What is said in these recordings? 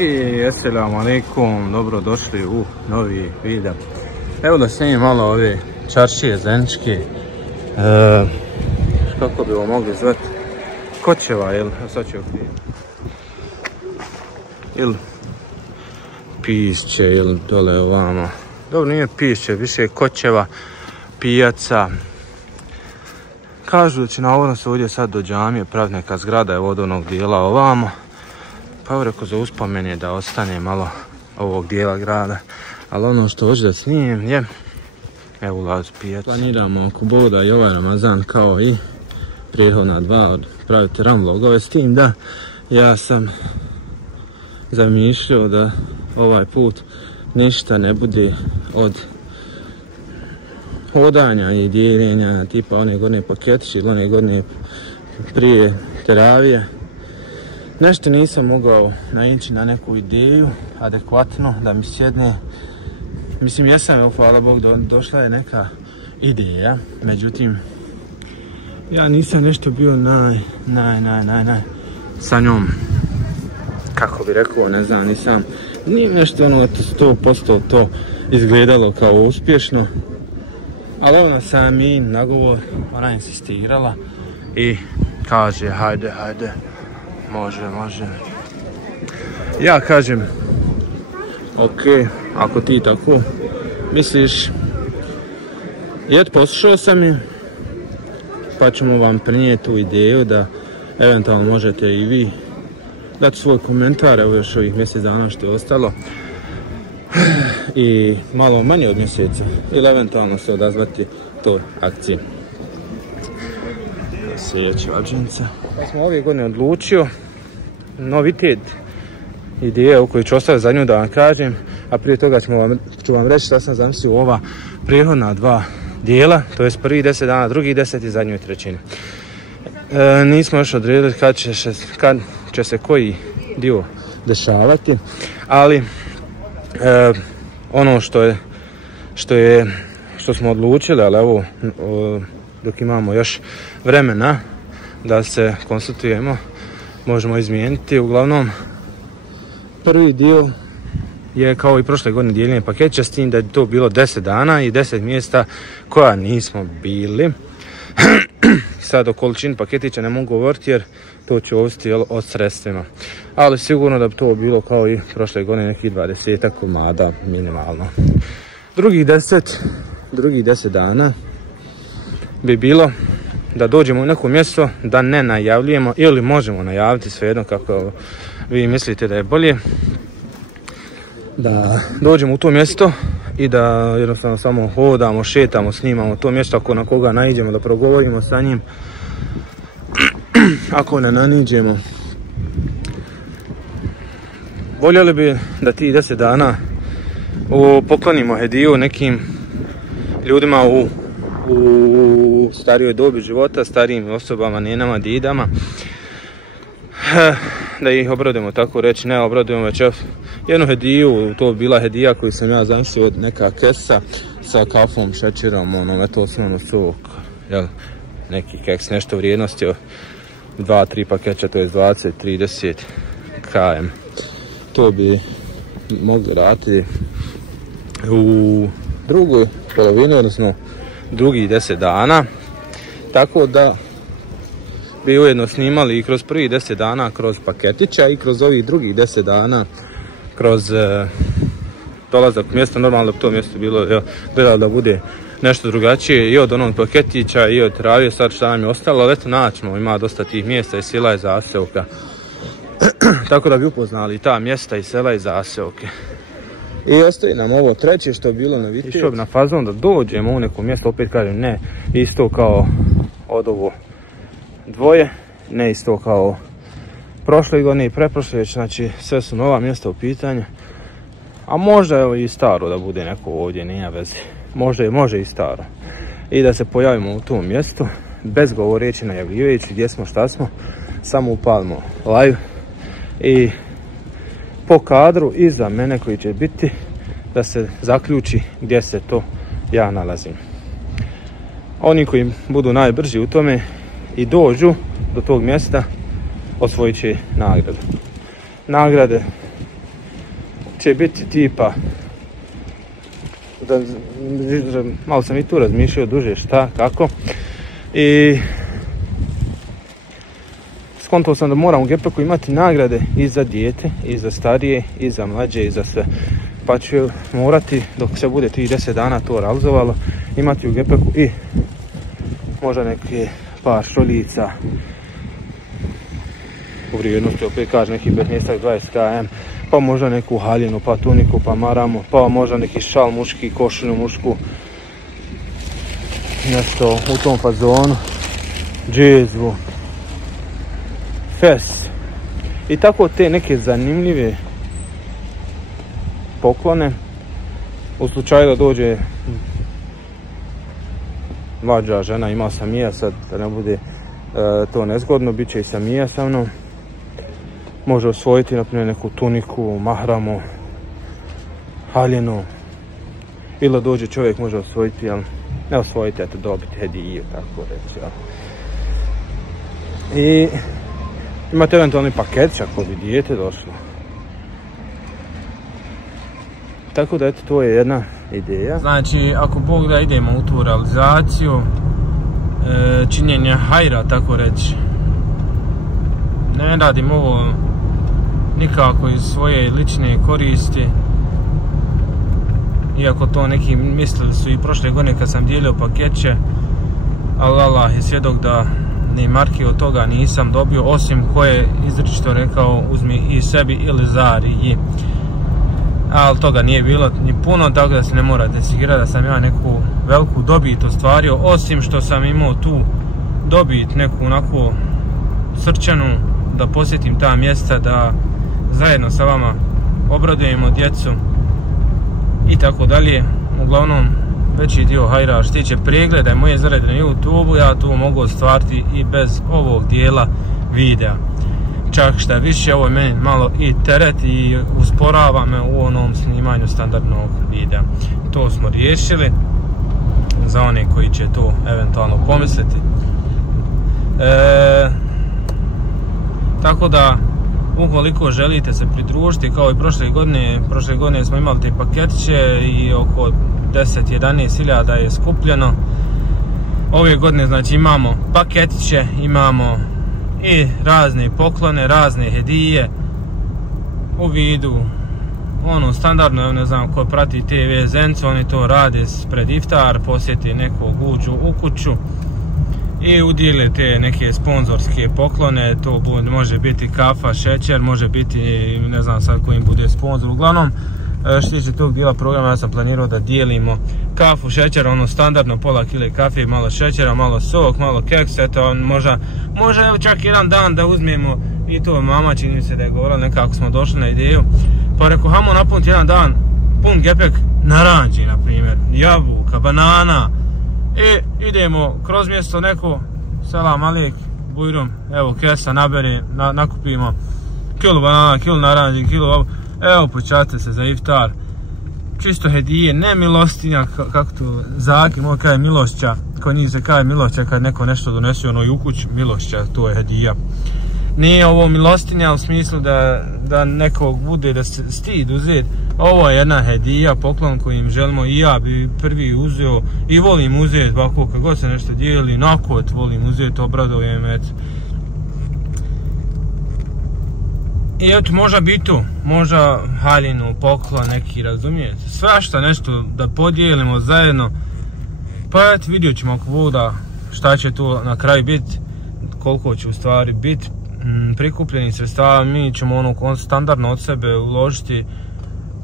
I assalamu alaikum, dobrodošli u novi video. Evo da snimim malo ove čaršije zeničke, kako bi ovo mogli zvati, Kočeva, jel? Sad ću ili Pišće, ili dole ovamo. Dobro, nije Pišće, više je Kočeva, pijaca. Kažu da će na ovo se ovdje sad do džamije praviti neka zgrada od onog dijela ovamo. Pa evo rekao za uspomen je da ostane malo ovog dijela grada. Ali ono što hoću da snimim je, evo ulaz pijac. Planiramo oko Boda i ovaj Ramazan kao i prethodna dva praviti ramvlogove, s tim da ja sam zamišljao da ovaj put ništa ne bude od hodanja i dijeljenja tipa one godine paketići ili one godine prije teravije. Nešto nisam mogao naići na neku ideju adekvatno da mi sjedne. Mislim, jesam, evo, hvala Bog, došla je neka ideja, međutim ja nisam nešto bio sa njom, kako bi rekao, ne znam, nije nešto ono 100% to izgledalo kao uspješno. Ali ona sam i nagovor, ona insistirala i kaže hajde, može. Ja kažem, ok, ako ti tako misliš, poslušao sam je, pa ćemo vam prenijeti tu ideju da eventualno možete i vi dati svoj komentar, evo još ovih mjesec dana što je ostalo. I malo manje od mjeseca ili eventualno se odazvati toj akciji. Sljedeća vađenica. Ja sam ove godine odlučio novitet ideje o kojoj ću ostaviti za nju da vam kažem, a prije toga ću vam reći šta sam zamislio ova prethodna dva dijela, to je prvi 10 dana, drugi 10 i zadnjoj trećini. Nismo još odredili kad će se koji dio dešavati, ali ono što smo odlučili, ali evo dok imamo još vremena da se konsultujemo, možemo izmijeniti. Uglavnom, prvi dio je kao i prošle godine dijeljenje paketića, s tim da je to bilo 10 dana i 10 mjesta koja nismo bili. Sad o količini paketića ne mogu govoriti jer to će ovisiti o sredstvima. Ali sigurno da bi to bilo kao i prošle godine nekih 20 komada minimalno. Drugih 10 dana bi bilo da dođemo u neko mjesto, da ne najavljujemo ili možemo najaviti, svejedno kako vi mislite da je bolje. Da dođemo u to mjesto i da jednostavno samo hodamo, šetamo, snimamo to mjesto, ako na koga naiđemo da progovorimo sa njim. Ako ne naiđemo, voljeli bi da ti 10 dana poklonimo hediju nekim ljudima u starijoj dobi života, starijim osobama, nenama, didama, da ih obradujemo, tako reći, ne obradujemo, već jednu hediju. To bi bila hedija koju sam ja zamislio, neka kesa sa kafom, šećerom, osnovno sok, jel, neki keks, nešto vrijednosti od 2-3 paketa, to je 20-30 km. To bi mogli raditi u drugoj polovini, odnosno drugih 10 dana, tako da bi ujedno snimali i kroz prvih 10 dana kroz paketića i kroz ovih drugih 10 dana kroz dolazak u mjesto. Normalno bi to mjesto bilo gledalo da bude nešto drugačije i od onog paketića i od teravije, sad šta nam je ostalo, ali eto naćemo, ima dosta tih mjesta i sela i zaseoka, tako da bi upoznali ta mjesta i sela i zaseoke. I ostaje nam ovo treće što je bilo novitet. Išao bi na fazon da dođemo u neko mjesto, opet kažem, ne isto kao od ovo dvoje, ne isto kao prošle godine i preprošle, već znači sve su nova mjesta u pitanju. A možda evo i staro da bude neko ovdje, nije veze. Može i staro. I da se pojavimo u tom mjestu, bez govoreći, najavljujući gdje smo, šta smo, samo upalimo live i po kadru iza mene koji će biti da se zaključi gdje se to ja nalazim. Oni koji budu najbrži u tome i dođu do tog mjesta osvojit će nagradu. Nagrade će biti tipa, malo sam i tu razmišljao duže šta, kako, i skontao sam da moram u gepeku imati nagrade i za dijete, i za starije, i za mlađe, i za sve. Pa ću morati, dok se bude tih 10 dana to realizovalo, imati u gepeku i možda neke par šoljica u vrijednosti, opet kažem, neki 15-20 km, pa možda neku haljinu, pa tuniku, pa maramu, pa možda neki šal muški, košulju mušku, nešto u tom fazonu, džezvu, fes i tako te neke zanimljive poklone u slučaju da dođe mlađa žena, imao sam i ja sad, da ne bude to nezgodno, bit će i sam i ja sa mnom. Može osvojiti naprimjer neku tuniku, mahramu, haljinu, ili da dođe čovjek može osvojiti, ali ne osvojiti, eto dobiti hediju, tako reći. Jel? I imate eventualni paketić ako bi dijete došlo. Tako da eto, to je jedna ideja. Znači, ako Bog da idemo u tu realizaciju činjenja hajra, tako reći. Ne radim ovo nikako iz svoje lične koristi. Iako to neki mislili su i prošle godine kad sam dijelio paketće. Ali Allah je svjedok da ni marke od toga nisam dobio, osim ko je izričito rekao uzmi i sebi ili Zariji. Ali toga nije bilo ni puno, tako da se ne morate sigurati da sam ja neku veliku dobit ostvario, osim što sam imao tu dobit neku onako srčanu, da posjetim ta mjesta, da zajedno sa vama obradujemo djecu i tako dalje. Uglavnom, veći dio hajra što tiče pregleda i moje zarade na YouTube, ja tu mogu ostvariti i bez ovog dijela videa. Čak šta više, ovo je meni malo i teret i usporava me u onom snimanju standardnog videa. To smo riješili za one koji će to eventualno pomisliti. Tako da, ukoliko želite se pridružiti, kao i prošle godine smo imali te paketiće i oko 10-11 hiljada je skupljeno. Ove godine znači imamo paketiće, imamo i razne poklone, razne hedije u vidu ono standardno, ne znam ko prati TV Zencu, oni to rade pred iftar, posjeti nekog, uđu u kuću i udijele te neke sponzorske poklone. To može biti kafa, šećer, može biti, ne znam sad kojim bude sponzor. Uglavnom, što tiče tog dijela programa, ja sam planirao da dijelimo kafu, šećer, ono standardno, pola kile kafe, malo šećera, malo sok, malo keks, eto, može čak jedan dan da uzmemo i to. Mama čini se da je govorila, nekako smo došli na ideju, pa rekao, hajmo napuniti jedan dan pun gepek naranđi, na primjer, jabuka, banana, i idemo kroz mjesto neko, selam alik, bujrum, evo kesa nabere, nakupimo kilu banana, kilu naranđi, kilu, evo počate se za iftar, čisto hedije, ne milostinja, kako to Zaki moj kaže milošća, kod njih se kaže milošća kad neko nešto donese ono i u kuć, milošća, to je hedija. Nije ovo milostinja u smislu da nekog bude da se stid uzeti. Ovo je jedna hedija, poklon kojim želimo, i ja bi prvi uzeo i volim uzeti, ovako kad god se nešto dijeli, nakot volim uzeti, obradujem, eto. I eto, možda bitu, možda haljinu, poklon neki, razumijete, svašta nešto da podijelimo zajedno. Pa eto, vidjet ćemo ako voda šta će to na kraju biti, koliko će u stvari biti prikupljenih sredstava. Mi ćemo ono standardno od sebe uložiti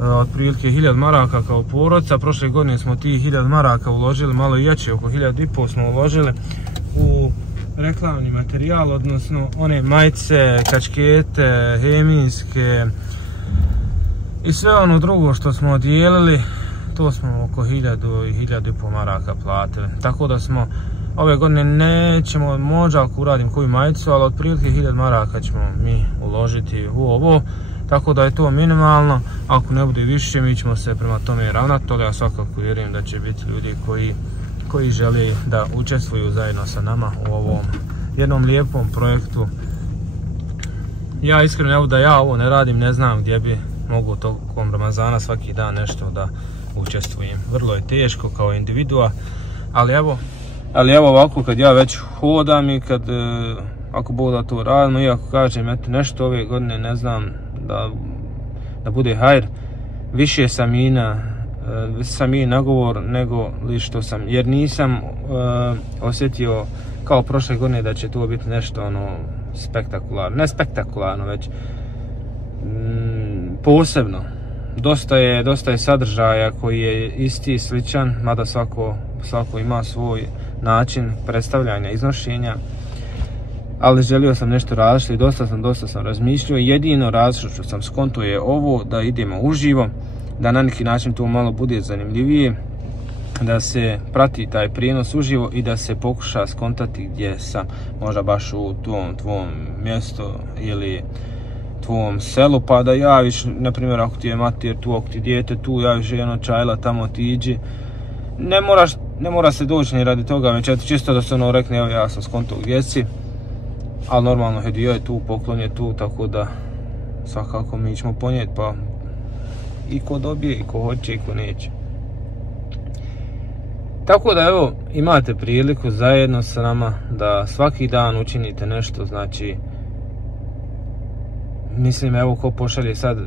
otprilike 1000 maraka kao porodica. Prošle godine smo tih 1000 maraka uložili malo jače, oko 1500 smo uložili u reklamni materijal, odnosno one majice, kačkete, hemijske i sve ono drugo što smo odijelili, to smo oko 1000 i 1500 maraka platili. Tako da smo ove godine nećemo, možda ako uradim koju majicu, ali otprilike 1000 maraka ćemo mi uložiti u ovo. Tako da je to minimalno, ako ne bude više mi ćemo se prema tome ravnati. Toga ja svakako vjerujem da će biti ljudi koji žele da učestvuju zajedno sa nama u ovom jednom lijepom projektu. Ja iskreno, evo da ja ovo ne radim, ne znam gdje bi mogu tokom Ramazana svaki dan nešto da učestvujem. Vrlo je teško kao individua, ali evo ovako kad ja već hodam i kad ako Bog da to radimo, i ako kažem eto nešto ove godine ne znam da bude hajr, više sam i nagovor nego li što sam, jer nisam osjetio kao prošle godine da će to biti nešto ono spektakularno, ne spektakularno već posebno. Dosta je sadržaja koji je isti, sličan, mada svako ima svoj način predstavljanja, iznošenja, ali želio sam nešto različiti, dosta sam razmišljao. Jedino različito što sam skonto je ovo, da idemo uživo, da na neki način to malo bude zanimljivije, da se prati taj prijenos uživo i da se pokuša skontati gdje sam, možda baš u tvom mjestu ili tvom selu, pa da javiš, na primjer ako ti je mater tu, ako ti dijete tu, javiš jedno čajla tamo otiđi. Ne mora se doći ni radi toga, već čisto da se ono rekne, evo ja sam skonto gdje si, ali normalno hedija je tu, poklon je tu, tako da svakako mi ćemo ponijeti, pa i ko dobije, i ko hoće, i ko neće. Tako da evo, imate priliku zajedno sa nama da svaki dan učinite nešto, znači mislim evo ko pošalje sad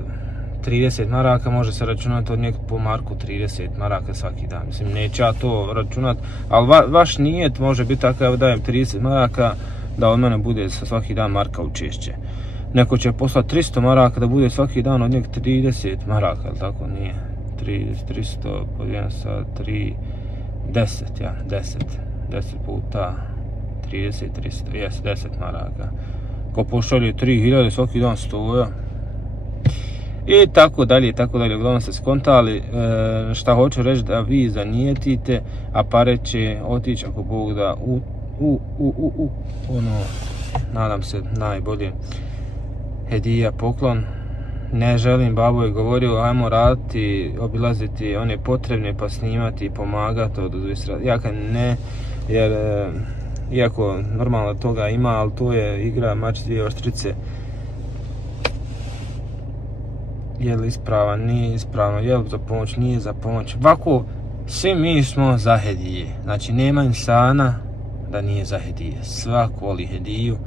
30 maraka može se računati od njeg po marku 30 maraka svaki dan. Mislim neće ja to računati, ali vaš nijet može biti takav, evo dajem 30 maraka da od mene bude svaki dan marka učešće. Neko će poslati 300 maraka da bude svaki dan od njeg 30 maraka, ali tako nije. 300 podijeljeno sa 3, 10, ja, 10 puta 30, 10 maraka. Ko pošalje 3000 svaki dan 100, i tako dalje, uglavnom se skontali. Šta hoću reći, da vi zanijetite, a pare će otići ako Bog da ono, nadam se najbolje, hedija, poklon. Ne želim, babo je govorio, ajmo raditi, obilaziti one potrebne pa snimati i pomagati od jaka ne, jer iako normalno toga ima, ali to je igra mač dvije oštrice. Je li ispravan, nije ispravno, je li za pomoć, nije za pomoć. Ovako, svi mi smo za hedije. Znači, nema insana da nije za hedije. Svak voli hediju,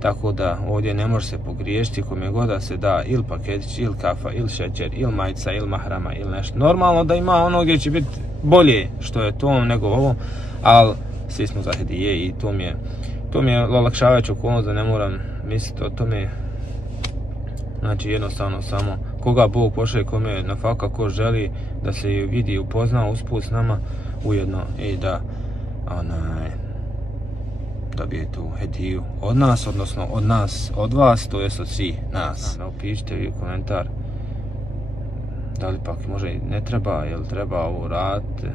tako da ovdje ne može se pogriješiti, kome god da se da ili paketić, ili kafa, ili šećer, ili majica, ili mahrama, ili nešto. Normalno da ima ono gdje će biti bolje što je to nego ovo, ali svi smo za hedije i to mi je olakšavajuća okolnost da ne moram misliti o tome. Znači jednostavno samo koga Bog pošalje, kome na faka, ko želi da se vidi i upozna usput s nama, ujedno i da dobije tu hediju od nas, odnosno od nas, od vas, to jest od svih nas. Napišite vi komentar da li pak možda i ne treba, jel treba ovo raditi.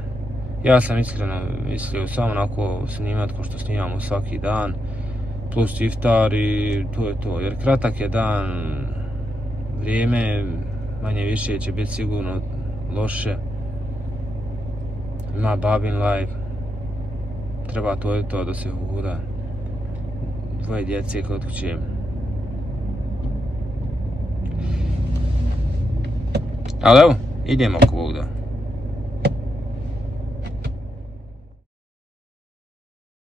Ja sam iskreno mislio samo onako snimati ko što snimamo svaki dan, plus iftar i to je to, jer kratak je dan, vrijeme manje više će biti sigurno loše, ima babin life, treba to da se huda, dvoje djece kod kuće. Ali evo, idemo ako Bog da.